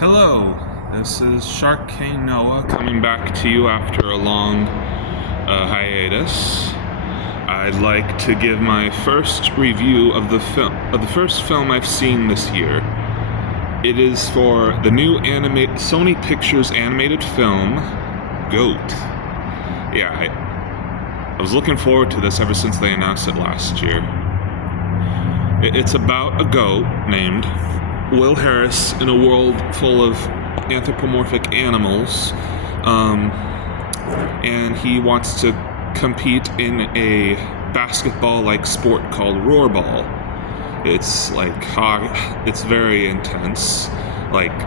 Hello, this is Shark King Noah coming back to you after a long hiatus. I'd like to give my first review of the first film I've seen this year. It is for the new Sony Pictures animated film, Goat. I was looking forward to this ever since they announced it last year. It's about a goat named Will Harris in a world full of anthropomorphic animals, and he wants to compete in a basketball-like sport called Rollerball. It's it's very intense. Like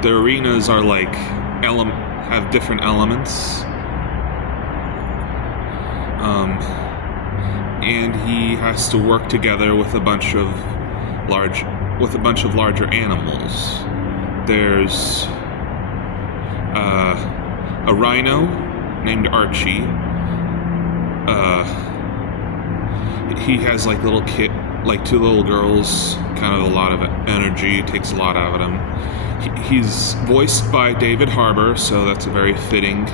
the arenas are have different elements, and he has to work together with a bunch of larger animals. There's a rhino named Archie. He has two little girls, kind of a lot of energy, takes a lot out of him. He's voiced by David Harbour, so that's a very fitting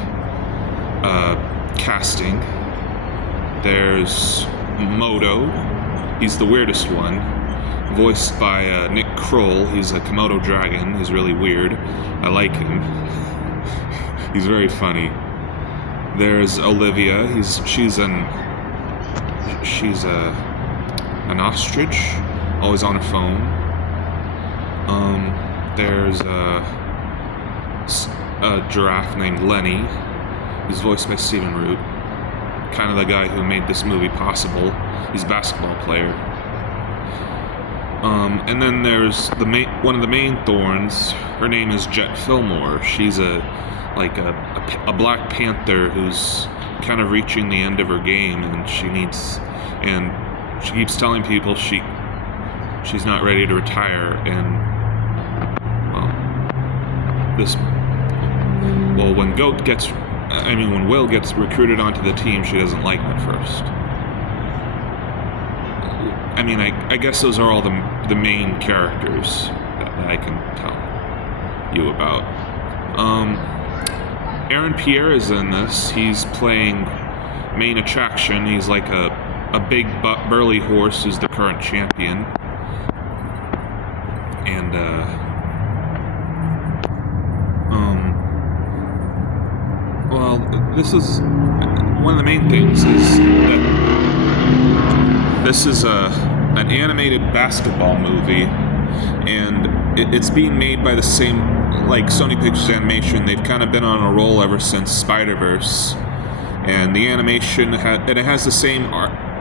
casting. There's Moto. He's the weirdest one, voiced by Nick Kroll. He's a Komodo dragon. He's really weird. I like him. He's very funny. There's Olivia. She's an ostrich, always on her phone. There's a giraffe named Lenny. He's voiced by Stephen Root, kind of the guy who made this movie possible. He's a basketball player. And then there's one of the main thorns. Her name is Jet Fillmore. She's a Black Panther who's kind of reaching the end of her game, and she keeps telling people she's not ready to retire. And when Will gets recruited onto the team, she doesn't like him at first. I guess those are all the main characters that I can tell you about. Aaron Pierre is in this. He's playing main attraction. He's like a big burly horse who's the current champion. And this is one of the main things is that this is an animated basketball movie, and it's being made by the same, Sony Pictures Animation. They've kind of been on a roll ever since Spider-Verse, and the animation it has the same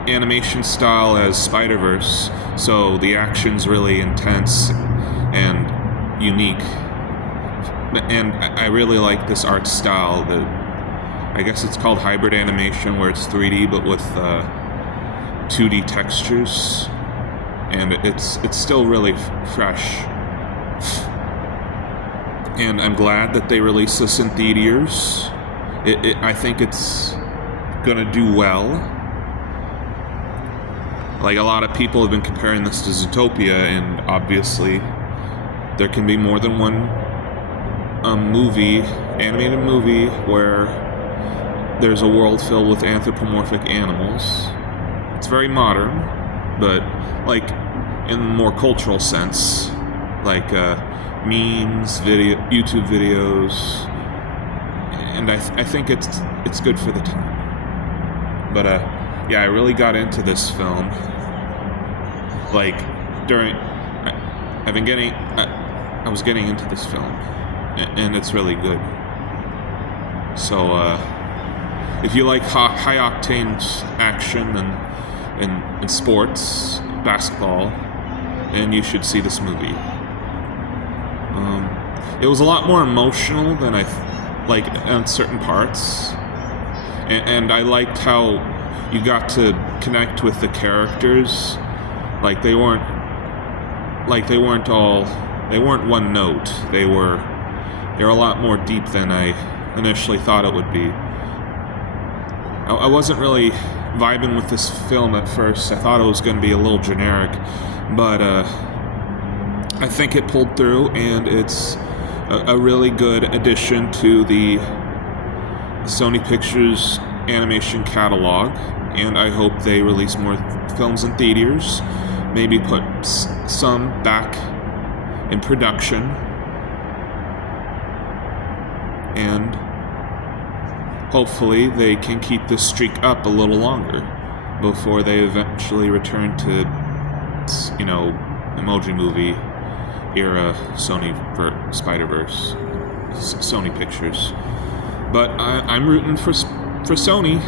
animation style as Spider-Verse, so the action's really intense and unique. And I really like this art style. I guess it's called hybrid animation, where it's 3D but with 2D textures, and it's still really fresh. And I'm glad that they released this in theaters. I think it's gonna do well. A lot of people have been comparing this to Zootopia, and obviously there can be more than one animated movie where there's a world filled with anthropomorphic animals. It's very modern, but in a more cultural sense, memes, YouTube videos, and I think it's good for the time. But I really got into this film. I was getting into this film, and it's really good. So if you like high octane action and sports, basketball, and you should see this movie. It was a lot more emotional than I on certain parts, and I liked how you got to connect with the characters. They weren't one note. They were a lot more deep than I initially thought it would be. I wasn't really vibing with this film at first. I thought it was going to be a little generic, but I think it pulled through, and it's a really good addition to the Sony Pictures animation catalog, and I hope they release more films in theaters, maybe put some back in production, and hopefully they can keep this streak up a little longer before they eventually return to, you know, Emoji Movie era Sony Spider-Verse, Sony Pictures. But I'm rooting for Sony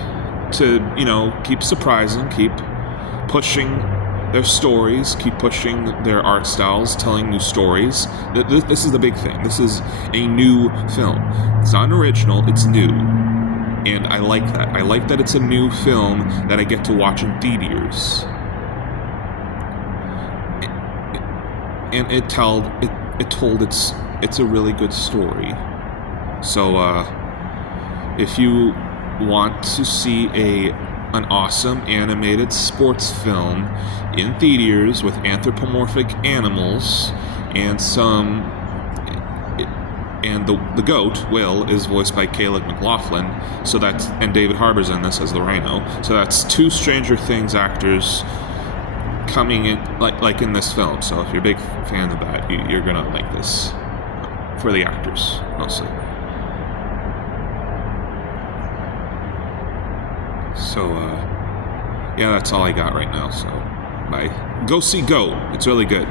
to, you know, keep surprising, keep pushing their stories, keep pushing their art styles, telling new stories. This is the big thing. This is a new film. It's not an original, it's new. And I like that. I like that it's a new film that I get to watch in theaters. And it's a really good story. So if you want to see an awesome animated sports film in theaters with anthropomorphic animals and the goat, Will, is voiced by Caleb McLaughlin, and David Harbour's in this as the Rhino. So that's two Stranger Things actors coming in like in this film. So if you're a big fan of that, you're gonna like this for the actors mostly. So yeah, that's all I got right now. So bye. Go see Goat. It's really good.